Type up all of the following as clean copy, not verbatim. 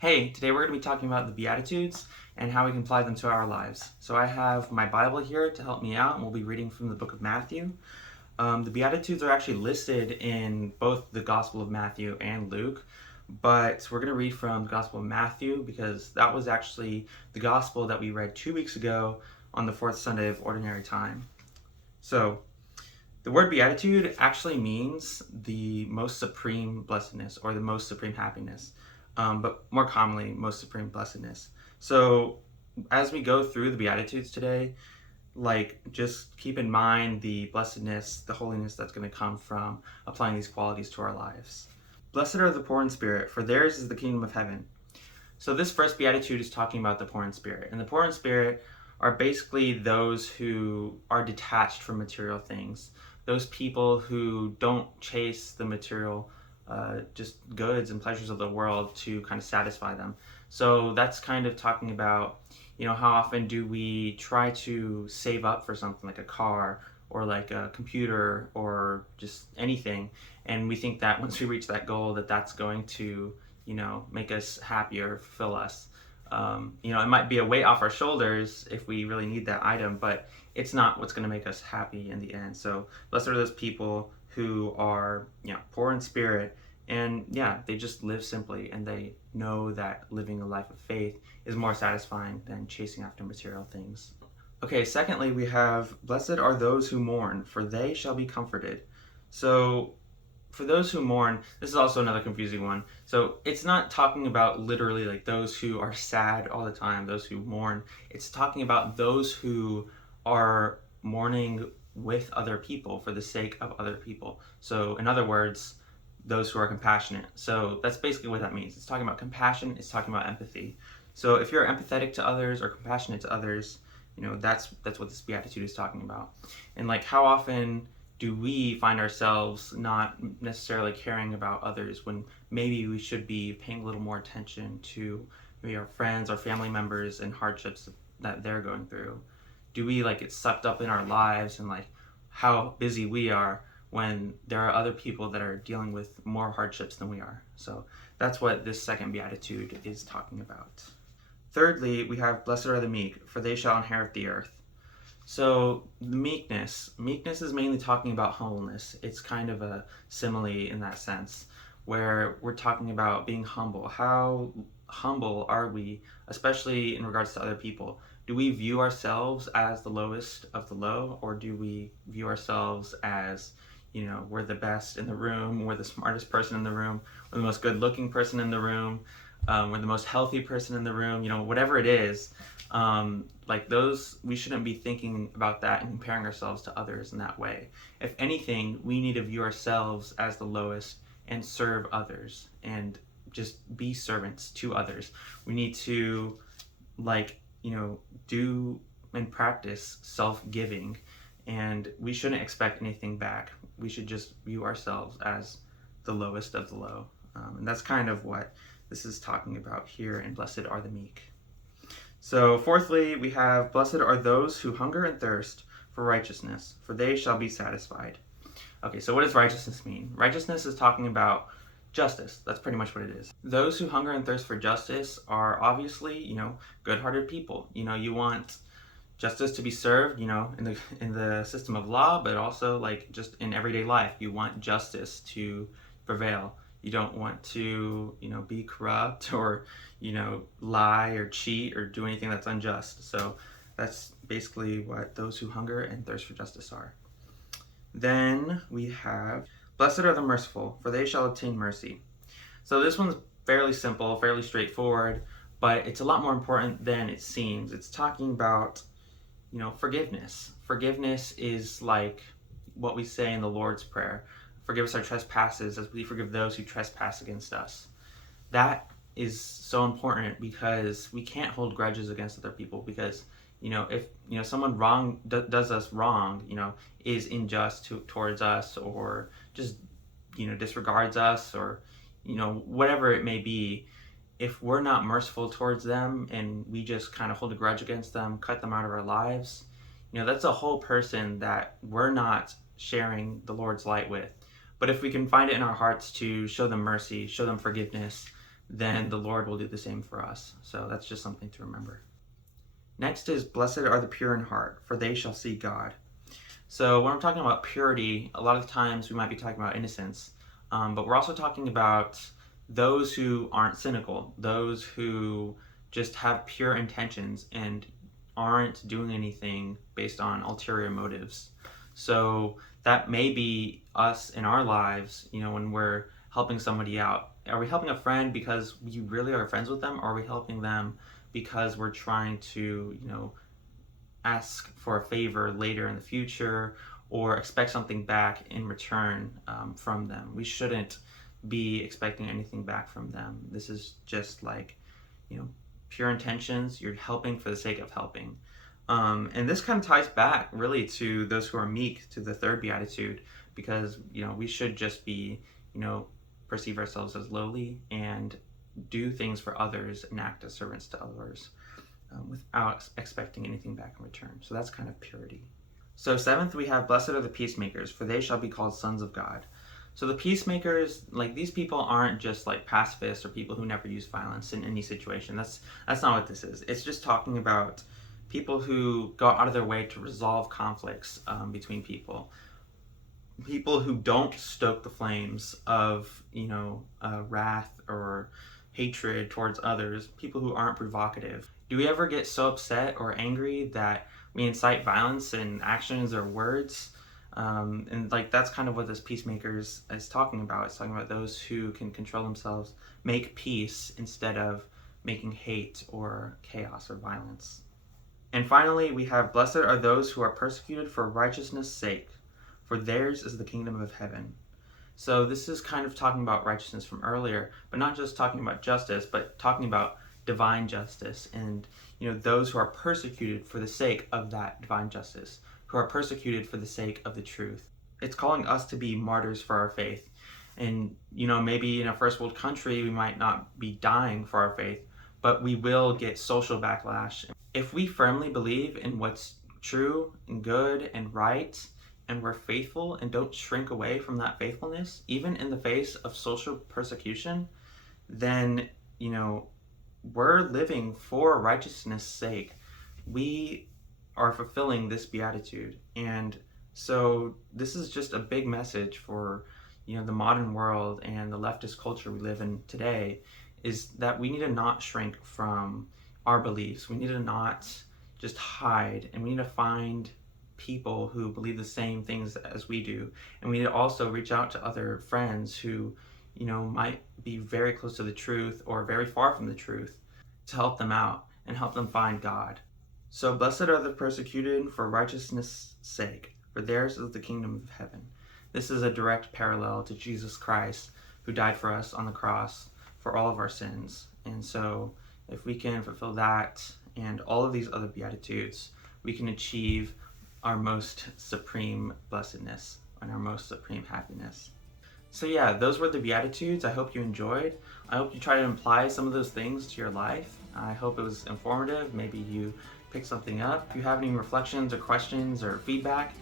Hey, today we're going to be talking about the Beatitudes and how we can apply them to our lives. So I have my Bible here to help me out, and we'll be reading from the book of Matthew. The Beatitudes are actually listed in both the Gospel of Matthew and Luke, but we're going to read from the Gospel of Matthew because that was actually the Gospel that we read 2 weeks ago on the fourth Sunday of Ordinary Time. So, the word beatitude actually means the most supreme blessedness or the most supreme happiness, but more commonly, most supreme blessedness. So, as we go through the Beatitudes today, just keep in mind the blessedness, the holiness that's going to come from applying these qualities to our lives. Blessed are the poor in spirit, for theirs is the kingdom of heaven. So, this first Beatitude is talking about the poor in spirit. And the poor in spirit are basically those who are detached from material things, those people who don't chase the material, just goods and pleasures of the world to kind of satisfy them. So that's kind of talking about, how often do we try to save up for something like a car or like a computer or just anything, and we think that once we reach that goal that that's going to, make us happy or fulfill us. It might be a weight off our shoulders if we really need that item, but it's not what's going to make us happy in the end. So blessed are those people who are, poor in spirit, and they just live simply, and they know that living a life of faith is more satisfying than chasing after material things. Okay, secondly, we have blessed are those who mourn, for they shall be comforted. So for those who mourn, this is also another confusing one. So it's not talking about literally like those who are sad all the time, those who mourn. It's talking about those who are mourning with other people for the sake of other people. So in other words, those who are compassionate. So that's basically what that means. It's talking about compassion, it's talking about empathy. So if you're empathetic to others or compassionate to others, that's what this beatitude is talking about. And like, how often do we find ourselves not necessarily caring about others when maybe we should be paying a little more attention to maybe our friends or family members and hardships that they're going through? Do we get sucked up in our lives and how busy we are when there are other people that are dealing with more hardships than we are? So that's what this second beatitude is talking about. Thirdly, we have blessed are the meek, for they shall inherit the earth. So the meekness is mainly talking about humbleness. It's kind of a simile in that sense, where we're talking about being humble. How humble are we, especially in regards to other people? Do we view ourselves as the lowest of the low, or do we view ourselves as, we're the best in the room, we're the smartest person in the room, we're the most good-looking person in the room, we're the most healthy person in the room, whatever it is. Those, we shouldn't be thinking about that and comparing ourselves to others in that way. If anything, we need to view ourselves as the lowest and serve others and just be servants to others. We need to do and practice self-giving, and we shouldn't expect anything back. We should just view ourselves as the lowest of the low. And that's kind of what this is talking about here in Blessed are the meek. So fourthly, we have blessed are those who hunger and thirst for righteousness, for they shall be satisfied. Okay, so what does righteousness mean? Righteousness is talking about justice. That's pretty much what it is. Those who hunger and thirst for justice are obviously, good-hearted people. You want justice to be served, in the system of law, but also just in everyday life. You want justice to prevail. You don't want to, be corrupt or, lie or cheat or do anything that's unjust. So that's basically what those who hunger and thirst for justice are. Then we have, blessed are the merciful, for they shall obtain mercy. So this one's fairly simple, fairly straightforward, but it's a lot more important than it seems. It's talking about, forgiveness. Forgiveness is like what we say in the Lord's Prayer. Forgive us our trespasses as we forgive those who trespass against us. That is so important because we can't hold grudges against other people, because if someone does us wrong, is unjust towards us, or just disregards us, or whatever it may be, if we're not merciful towards them and we just kind of hold a grudge against them, cut them out of our lives, that's a whole person that we're not sharing the Lord's light with. But if we can find it in our hearts to show them mercy, show them forgiveness, then the Lord will do the same for us. So that's just something to remember. Next is, blessed are the pure in heart, for they shall see God. So when we're talking about purity, a lot of times we might be talking about innocence, but we're also talking about those who aren't cynical, those who just have pure intentions and aren't doing anything based on ulterior motives. So that may be us in our lives, when we're helping somebody out. Are we helping a friend because we really are friends with them, or are we helping them because we're trying to, ask for a favor later in the future or expect something back in return from them? We shouldn't be expecting anything back from them. This is just like, pure intentions. You're helping for the sake of helping. And this kind of ties back really to those who are meek, to the third beatitude, because we should just be, perceive ourselves as lowly and do things for others and act as servants to others without expecting anything back in return. So that's kind of purity. So seventh, we have, blessed are the peacemakers, for they shall be called sons of God. So the peacemakers, like, these people aren't just like pacifists or people who never use violence in any situation. That's not what this is. It's just talking about people who go out of their way to resolve conflicts between people. People who don't stoke the flames of, wrath or hatred towards others. People who aren't provocative. Do we ever get so upset or angry that we incite violence in actions or words? And like, that's kind of what this peacemakers is talking about. It's talking about those who can control themselves, make peace instead of making hate or chaos or violence. And finally, we have, blessed are those who are persecuted for righteousness' sake, for theirs is the kingdom of heaven. So this is kind of talking about righteousness from earlier, but not just talking about justice, but talking about divine justice and, those who are persecuted for the sake of that divine justice, who are persecuted for the sake of the truth. It's calling us to be martyrs for our faith. And, maybe in a first world country, we might not be dying for our faith, but we will get social backlash. If we firmly believe in what's true and good and right, and we're faithful and don't shrink away from that faithfulness, even in the face of social persecution, then, we're living for righteousness' sake. We are fulfilling this beatitude. And so this is just a big message for, the modern world and the leftist culture we live in today, is that we need to not shrink from our beliefs. We need to not just hide, and we need to find people who believe the same things as we do. And we need to also reach out to other friends who, might be very close to the truth or very far from the truth, to help them out and help them find God. So blessed are the persecuted for righteousness' sake, for theirs is the kingdom of heaven. This is a direct parallel to Jesus Christ, who died for us on the cross for all of our sins. And so if we can fulfill that and all of these other beatitudes, we can achieve our most supreme blessedness and our most supreme happiness. So yeah, those were the Beatitudes. I hope you enjoyed. I hope you try to apply some of those things to your life. I hope it was informative. Maybe you picked something up. If you have any reflections or questions or feedback,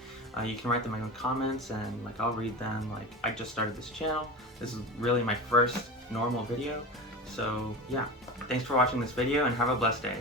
you can write them in the comments, and I'll read them. I just started this channel. This is really my first normal video. So yeah, thanks for watching this video and have a blessed day.